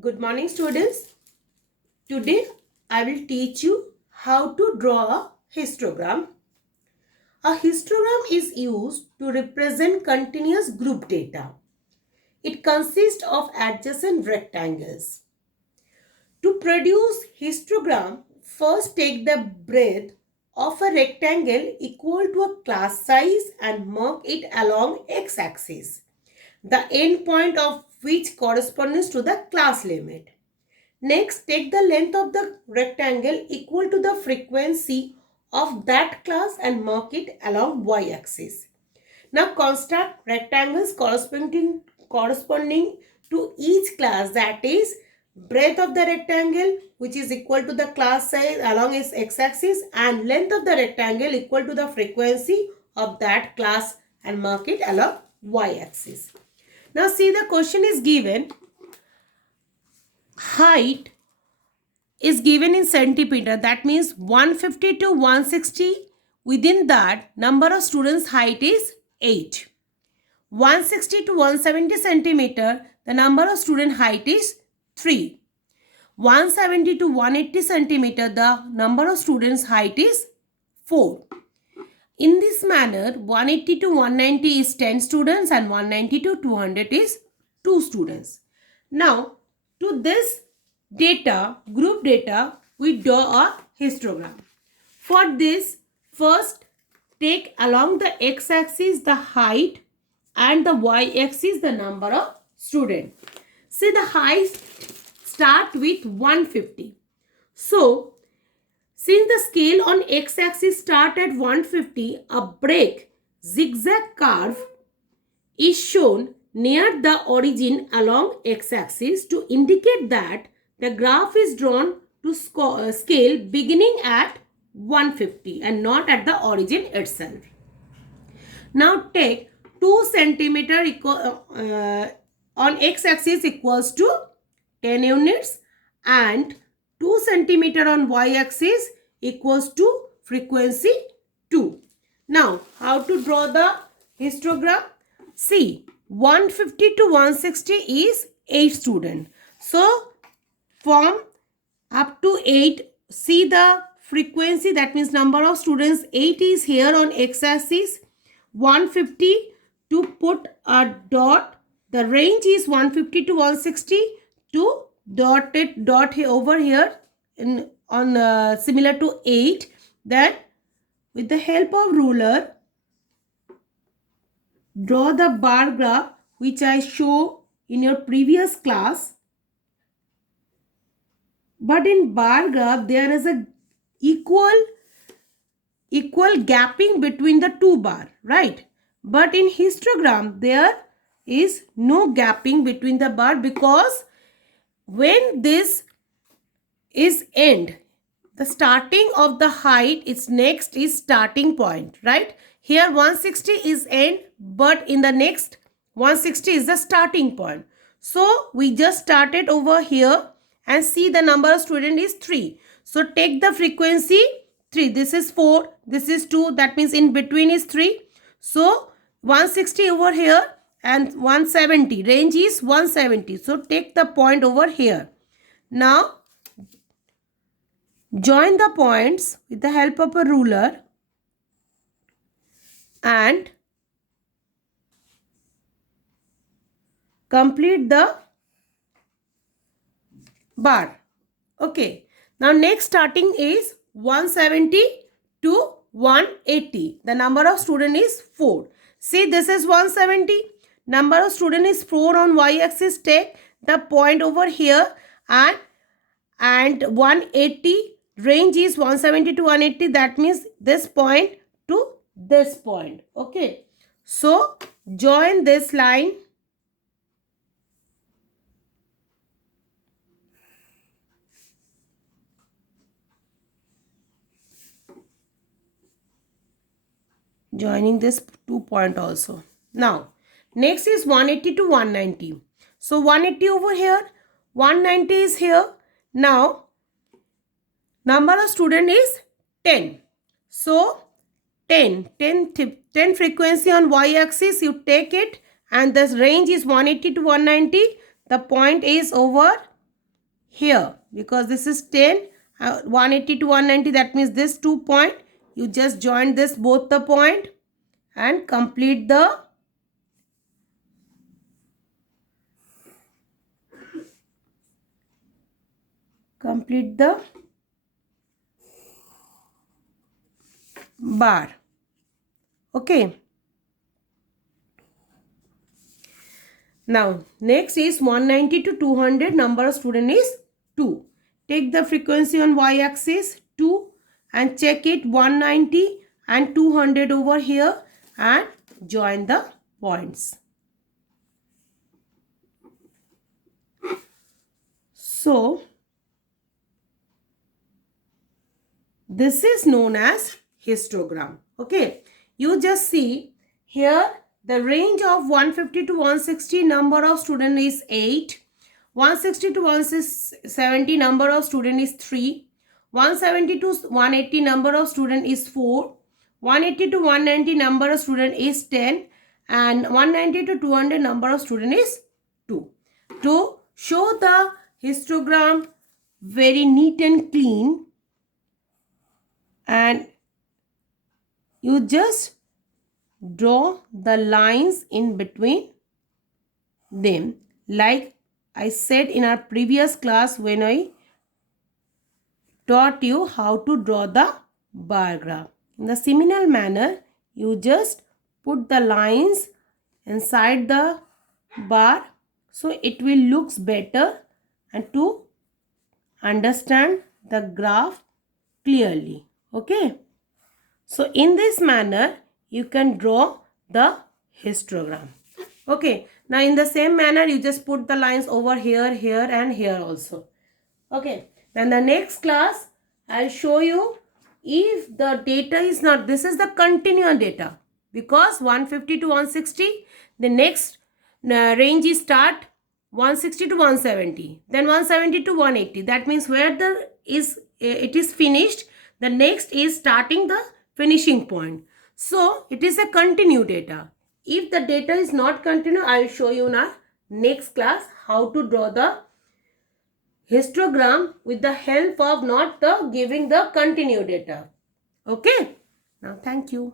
Good morning, students. Today I will teach you how to draw a histogram. A histogram is used to represent continuous group data. It consists of adjacent rectangles. To produce histogram, first take the breadth of a rectangle equal to a class size and mark it along x-axis, the end point of which corresponds to the class limit. Next, take the length of the rectangle equal to the frequency of that class and mark it along y-axis. Now construct rectangles corresponding to each class, that is breadth of the rectangle which is equal to the class size along its x-axis and length of the rectangle equal to the frequency of that class and mark it along y-axis. Now see, the question is given height is given in centimeter, that means 150 to 160. Within that, number of students height is 8. 160 to 170 centimeter, the number of student height is 3. 170 to 180 centimeter, the number of students height is 4. In this manner, 180 to 190 is 10 students and 190 to 200 is 2 students. Now, to this data, group data, we draw a histogram. For this, first take along the x-axis the height and the y-axis the number of students. See, the height start with 150. So, since the scale on x-axis start at 150, a break zigzag curve is shown near the origin along x-axis to indicate that the graph is drawn to scale beginning at 150 and not at the origin itself. Now take 2 centimeter on x-axis equals to 10 units and 2 centimeter on y-axis equals to frequency 2. Now, how to draw the histogram? See, 150 to 160 is 8 students. So, from up to 8, see the frequency, that means number of students 8 is here on x-axis. 150 to put a dot, the range is 150 to 160 to dot over here in on similar to 8. Then with the help of ruler, draw the bar graph which I show in your previous class. But in bar graph there is a equal gapping between the two bar, right? But in histogram there is no gapping between the bar, because when this is end, the starting of the height is next is starting point, right? Here 160 is end, but in the next 160 is the starting point. So we just started over here and see the number of student is 3. So take the frequency 3. This is 4. This is 2. That means in between is 3. So 160 over here and 170. Range is 170. So take the point over here. Now join the points with the help of a ruler and complete the bar. Okay. Now next starting is 170 to 180. The number of student is 4. See, this is 170. Number of student is 4 on y-axis. Take the point over here and 180. Range is 170 to 180. That means this point to this point. Okay. So join this line. Joining this 2 point also. Now next is 180 to 190. So 180 over here, 190 is here. Now number of student is 10. So 10 frequency on y-axis, you take it, and this range is 180 to 190. The point is over here, because this is 10, 180 to 190, that means this 2 point, you just join this both the point and complete the bar. Okay. Now, next is 190 to 200, number of student is 2. Take the frequency on y-axis 2 and check it 190 and 200 over here and join the points. So, this is known as histogram. Okay, you just see here the range of 150 to 160 number of student is 8. 160 to 170 number of student is 3. 170 to 180 number of student is 4. 180 to 190 number of student is 10. And 190 to 200 number of student is 2. To show the histogram very neat and clean, and you just draw the lines in between them, like I said in our previous class when I taught you how to draw the bar graph. In the similar manner, you just put the lines inside the bar so it will looks better and to understand the graph clearly. Okay. So in this manner, you can draw the histogram. Okay. Now in the same manner, you just put the lines over here, here and here also. Okay. Then the next class, I'll show you if the data is not, this is the continuous data. Because 150 to 160, the next range is start 160 to 170. Then 170 to 180. That means where it is finished, the next is starting the finishing point. So it is a continuous data. If the data is not continuous, I will show you in our next class how to draw the histogram with the help of not the giving the continuous data. Okay. Now thank you.